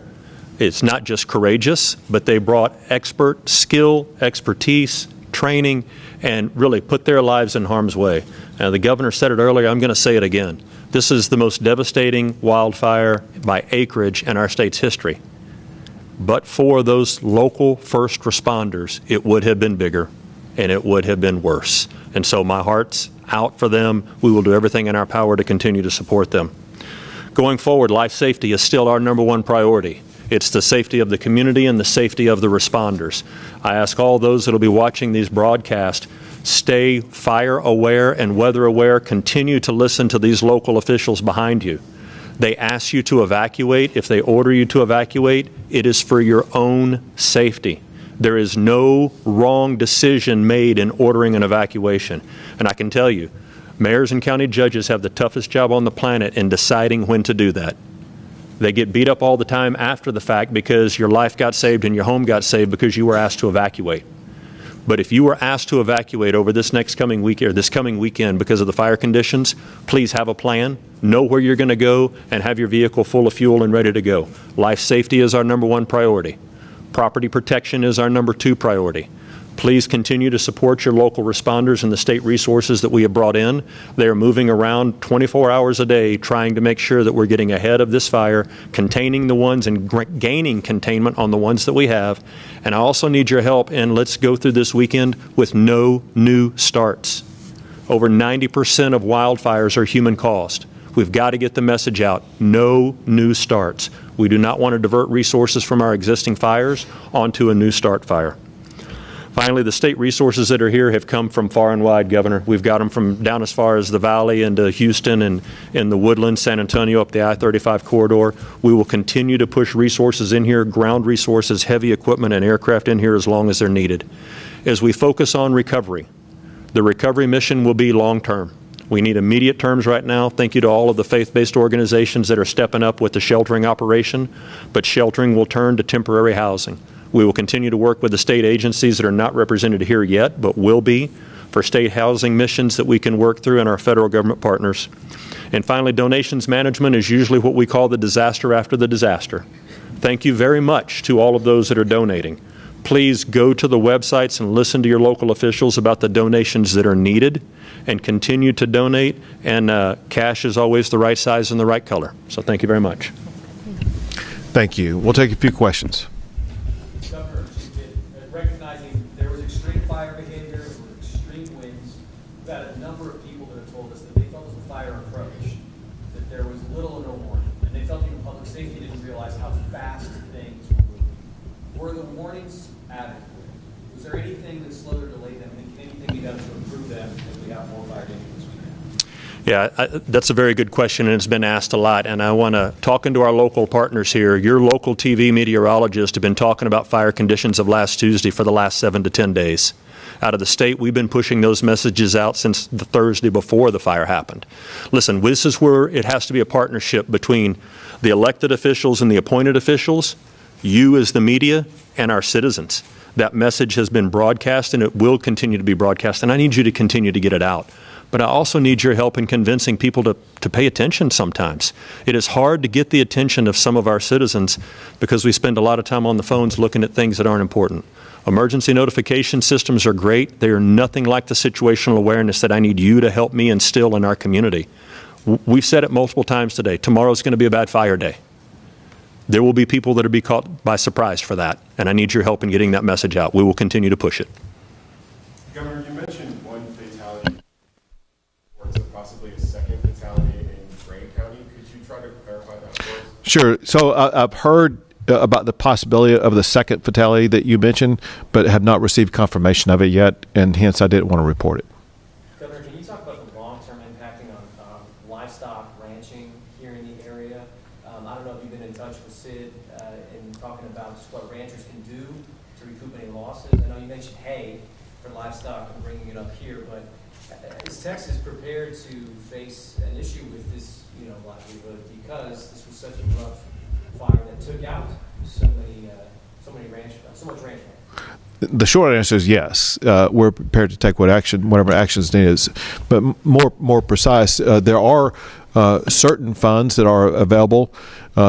it's not just courageous, but they brought expert skill, expertise, training, and really put their lives in harm's way. The governor said it earlier, I'm going to say it again. This is the most devastating wildfire by acreage in our state's history. But for those local first responders, it would have been bigger and it would have been worse. And so my heart's out for them. We will do everything in our power to continue to support them. Going forward, life safety is still our number one priority. It's the safety of the community and the safety of the responders. I ask all those that will be watching these broadcasts, stay fire aware and weather aware. Continue to listen to these local officials behind you. They ask you to evacuate. If they order you to evacuate, it is for your own safety. There is no wrong decision made in ordering an evacuation. And I can tell you, Mayors and county judges have the toughest job on the planet in deciding when to do that. They get beat up all the time after the fact because your life got saved and your home got saved because you were asked to evacuate. But if you were asked to evacuate over this next coming week or this coming weekend because of the fire conditions, please have a plan, know where you're going to go, and have your vehicle full of fuel and ready to go. Life safety is our #1 priority. Property protection is our #2 priority. Please continue to support your local responders and the state resources that we have brought in. They are moving around 24 hours a day trying to make sure that we're getting ahead of this fire, containing the ones and gaining containment on the ones that we have. And I also need your help, and let's go through this weekend with no new starts. Over 90% of wildfires are human caused. We've got to get the message out. No new starts. We do not want to divert resources from our existing fires onto a new start fire. Finally, the state resources that are here have come from far and wide, Governor. We've got them from down as far as the Valley into Houston and in the Woodlands, San Antonio, up the I-35 corridor. We will continue to push resources in here, ground resources, heavy equipment, and aircraft in here as long as they're needed. As we focus on recovery, the recovery mission will be long-term. We need immediate terms right now. Thank you to all of the faith-based organizations that are stepping up with the sheltering operation, but sheltering will turn to temporary housing. We will continue to work with the state agencies that are not represented here yet, but will be, for state housing missions that we can work through, and our federal government partners. And finally, donations management is usually what we call the disaster after the disaster. Thank you very much to all of those that are donating. Please go to the websites and listen to your local officials about the donations that are needed, and continue to donate. And cash is always the right size and the right color. So thank you very much. Thank you. We'll take a few questions. Governor, recognizing there was extreme fire behavior, there were extreme winds, we've had a number of people that have told us that they felt as the fire approached, that there was little or no warning, and they felt even public safety didn't realize how fast things were moving. Were the warnings adequate? Was there anything that slowed or delayed them, and can anything be done to improve them if we have more fire danger this weekend? Yeah, that's a very good question, and it's been asked a lot. And I want to, talking to our local partners here, your local TV meteorologists have been talking about fire conditions of last Tuesday for the last 7 to 10 days. Out of the state, we've been pushing those messages out since the Thursday before the fire happened. Listen, this is where it has to be a partnership between the elected officials and the appointed officials, you as the media, and our citizens. That message has been broadcast, and it will continue to be broadcast, and I need you to continue to get it out. But I also need your help in convincing people to pay attention sometimes. It is hard to get the attention of some of our citizens because we spend a lot of time on the phones looking at things that aren't important. Emergency notification systems are great. They are nothing like the situational awareness that I need you to help me instill in our community. We've said it multiple times today. Tomorrow's going to be a bad fire day. There will be people that will be caught by surprise for that, and I need your help in getting that message out. We will continue to push it. Governor, you mentioned one fatality, possibly a second fatality in Greene County. Could you try to clarify that for us? Sure. So I've heard about the possibility of the second fatality that you mentioned, but have not received confirmation of it yet, and hence I didn't want to report it. Governor, can you talk about the long-term impacting on livestock ranching here in the area? I don't know if you've been in touch with Sid in talking about just what ranchers can do to recoup any losses. I know you mentioned hay for livestock and bringing it up here, but is Texas prepared to face an issue with this, livelihood, because this was such a rough fire that took out so much ranch land? The short answer is yes. We're prepared to take whatever actions needed. But more precise, there are certain funds that are available,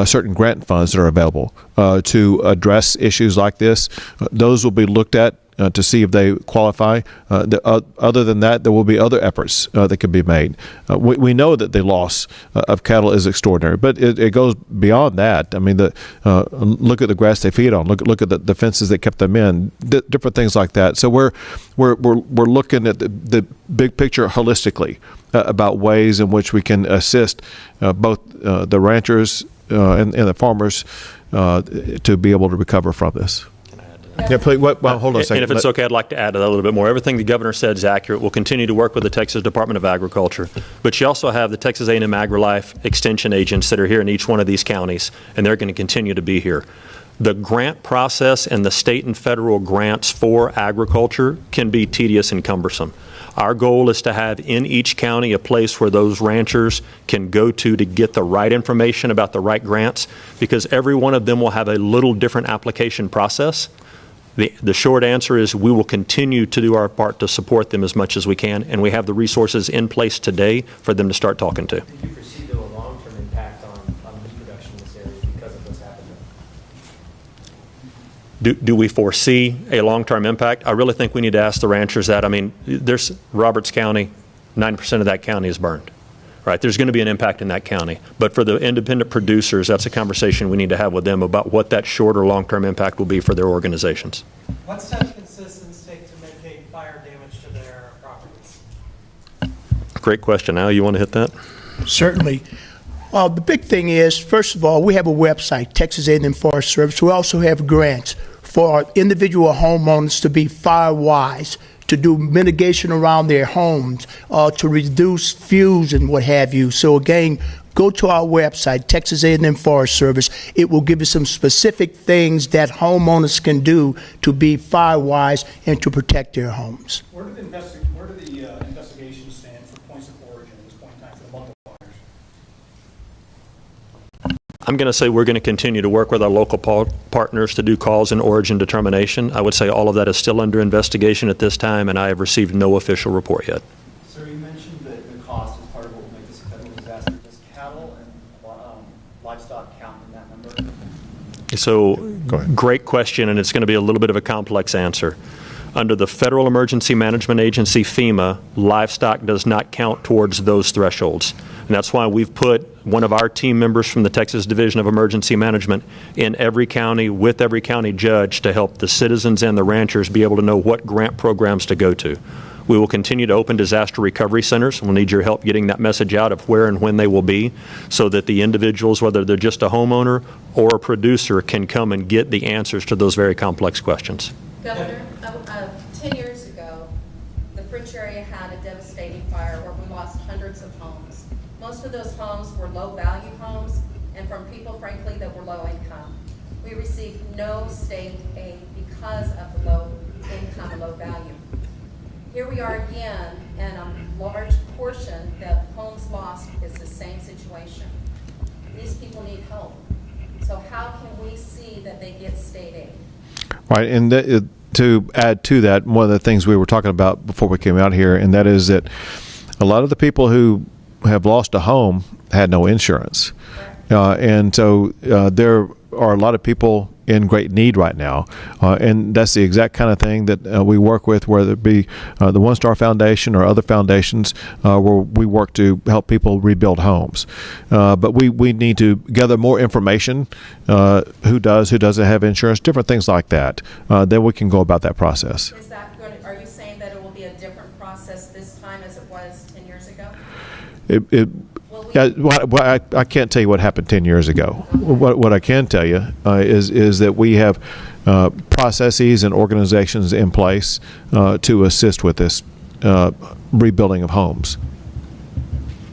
certain grant funds that are available to address issues like this. Those will be looked at to see if they qualify. Other than that, there will be other efforts that can be made. We know that the loss of cattle is extraordinary, but it goes beyond that. I mean, look at the grass they feed on. Look at the fences that kept them in. Different things like that. So we're looking at the big picture holistically about ways in which we can assist both the ranchers and the farmers to be able to recover from this. Yeah, please. Well, hold on a second. And if it's okay, I'd like to add to that a little bit more. Everything the governor said is accurate. We'll continue to work with the Texas Department of Agriculture. But you also have the Texas A&M AgriLife Extension agents that are here in each one of these counties, and they're going to continue to be here. The grant process and the state and federal grants for agriculture can be tedious and cumbersome. Our goal is to have in each county a place where those ranchers can go to get the right information about the right grants, because every one of them will have a little different application process. The short answer is we will continue to do our part to support them as much as we can, and we have the resources in place today for them to start talking to. Do you foresee, though, a long-term impact on meat production in this area because of what's happened there? Do we foresee a long-term impact? I really think we need to ask the ranchers that. I mean, there's Roberts County, 9% of that county is burned. Right, there's going to be an impact in that county. But for the independent producers, that's a conversation we need to have with them about what that short or long-term impact will be for their organizations. What steps can citizens take to mitigate fire damage to their properties? Great question. Al, you want to hit that? Certainly. The big thing is, first of all, we have a website, Texas A&M Forest Service. We also have grants for individual homeowners to be fire-wise, to do mitigation around their homes, to reduce fuels and what have you. So again, go to our website, Texas A&M Forest Service. It will give you some specific things that homeowners can do to be fire-wise and to protect their homes. Where do the investigations stand for points of origin at this point in time for the wildfires? I'm going to say we're going to continue to work with our local partners to do cause and origin determination. I would say all of that is still under investigation at this time, and I have received no official report yet. Sir, you mentioned that the cost is part of what will make this a federal disaster. Does cattle and livestock count in that number? So, great question, and it's going to be a little bit of a complex answer. Under the Federal Emergency Management Agency, FEMA, livestock does not count towards those thresholds. And that's why we've put one of our team members from the Texas Division of Emergency Management in every county with every county judge to help the citizens and the ranchers be able to know what grant programs to go to. We will continue to open disaster recovery centers. We'll need your help getting that message out of where and when they will be, so that the individuals, whether they're just a homeowner or a producer, can come and get the answers to those very complex questions. Governor, 10 years ago, the French area had a devastating fire where we lost hundreds of homes. Most of those homes were low-value homes and from people, frankly, that were low income. We received no state aid because of the low income and low value. Here we are again, and a large portion of homes lost is the same situation. These people need help. So how can we see that they get state aid? Right, and to add to that, one of the things we were talking about before we came out here, and that is that a lot of the people who have lost a home had no insurance. And so there are a lot of people in great need right now. And that's the exact kind of thing that we work with, whether it be the One Star Foundation or other foundations where we work to help people rebuild homes. But we need to gather more information, who doesn't have insurance, different things like that. Then we can go about that process. Is that going to, are you saying that it will be a different process this time as it was 10 years ago? I can't tell you what happened 10 years ago. What I can tell you is that we have processes and organizations in place to assist with this rebuilding of homes.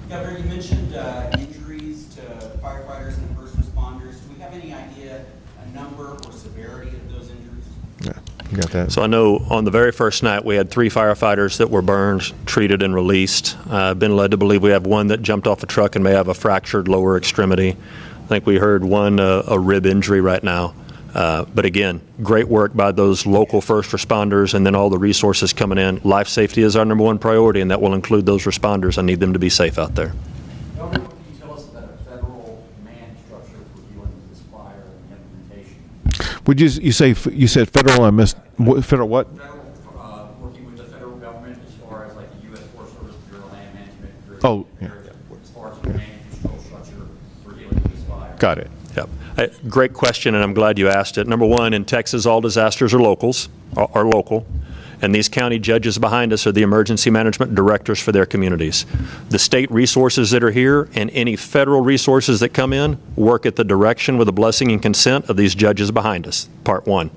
Governor, you mentioned injuries to firefighters and first responders. Do we have any idea, a number or severity of those injuries? Yeah, you got that. So I know on the very first night we had 3 firefighters that were burned, treated, and released. I've been led to believe we have one that jumped off a truck and may have a fractured lower extremity. I think we heard one a rib injury right now. But again, great work by those local first responders and then all the resources coming in. Life safety is our #1 priority, and that will include those responders. I need them to be safe out there. Governor, what can you tell us about a federal command structure for dealing with this fire and implementation? Would you said federal? I missed federal what? Federal, working with the federal government as far as like the U.S. Forest Service, Bureau of Land Management, Oh, yeah. as far as the command and control structure for dealing with this fire. Got it. Yep. Great question, and I'm glad you asked it. #1, in Texas, all disasters are local, and these county judges behind us are the emergency management directors for their communities. The state resources that are here and any federal resources that come in work at the direction with the blessing and consent of these judges behind us, part 1.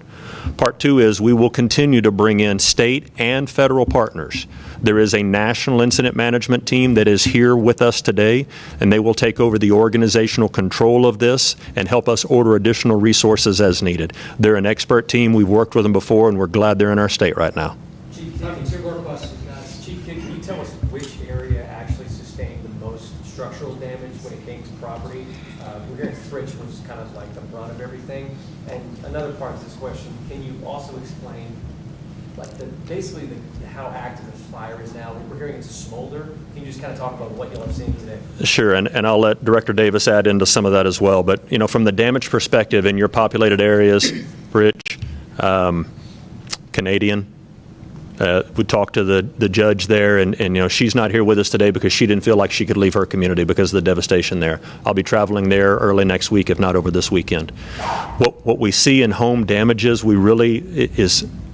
Part two is we will continue to bring in state and federal partners. There is a national incident management team that is here with us today, and they will take over the organizational control of this and help us order additional resources as needed. They're an expert team. We've worked with them before, and we're glad they're in our state right now. Chief, two more questions, guys. Chief, can you tell us which area actually sustained the most structural damage when it came to property? We're hearing Fritch was kind of like the brunt of everything. And another part of this question, can you also explain like basically how active the fire is now? We're hearing it's a smolder. Can you just kind of talk about what you'll have seen today? Sure, and I'll let Director Davis add into some of that as well. But, you know, from the damage perspective in your populated areas, Rich, Canadian, we talked to the judge there, and you know, she's not here with us today because she didn't feel like she could leave her community because of the devastation there. I'll be traveling there early next week, if not over this weekend. What we see in home damages, we really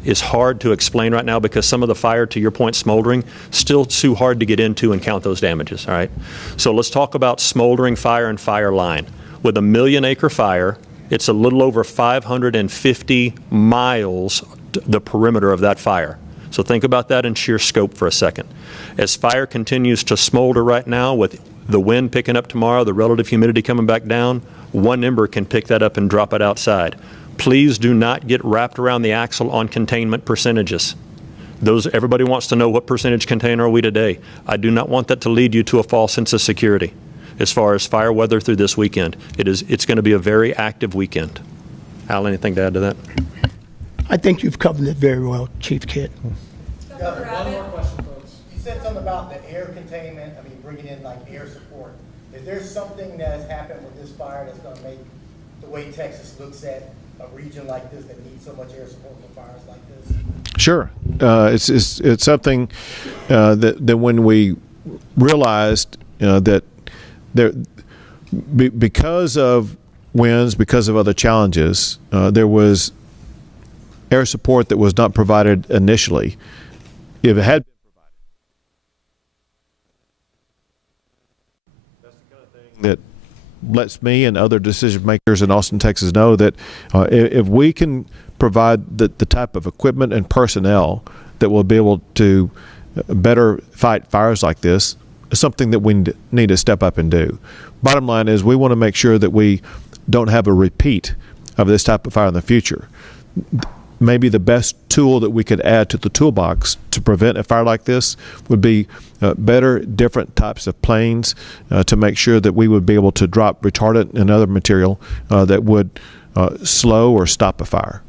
is hard to explain right now because some of the fire, to your point, smoldering, still too hard to get into and count those damages, all right? So let's talk about smoldering fire and fire line. With a 1 million acre fire, it's a little over 550 miles, the perimeter of that fire. So think about that in sheer scope for a second. As fire continues to smolder right now, with the wind picking up tomorrow, the relative humidity coming back down, one ember can pick that up and drop it outside. Please do not get wrapped around the axle on containment percentages. Everybody wants to know what percentage container are we today. I do not want that to lead you to a false sense of security. As far as fire weather through this weekend, it's going to be a very active weekend. Al, anything to add to that? I think you've covered it very well, Chief Kidd. One more question, folks. You said something about the air containment, bringing in like air support. Is there something that's happened with this fire that's going to make the way Texas looks at a region like this that needs so much air support for fires like this? Sure. It's something that when we realized that because of winds, because of other challenges, there was air support that was not provided initially. If it had been provided, that's the kind of thing that lets me and other decision makers in Austin, Texas know that if we can provide the type of equipment and personnel that will be able to better fight fires like this, it's something that we need to step up and do. Bottom line is we want to make sure that we don't have a repeat of this type of fire in the future. Maybe the best tool that we could add to the toolbox to prevent a fire like this would be better, different types of planes to make sure that we would be able to drop retardant and other material that would slow or stop a fire.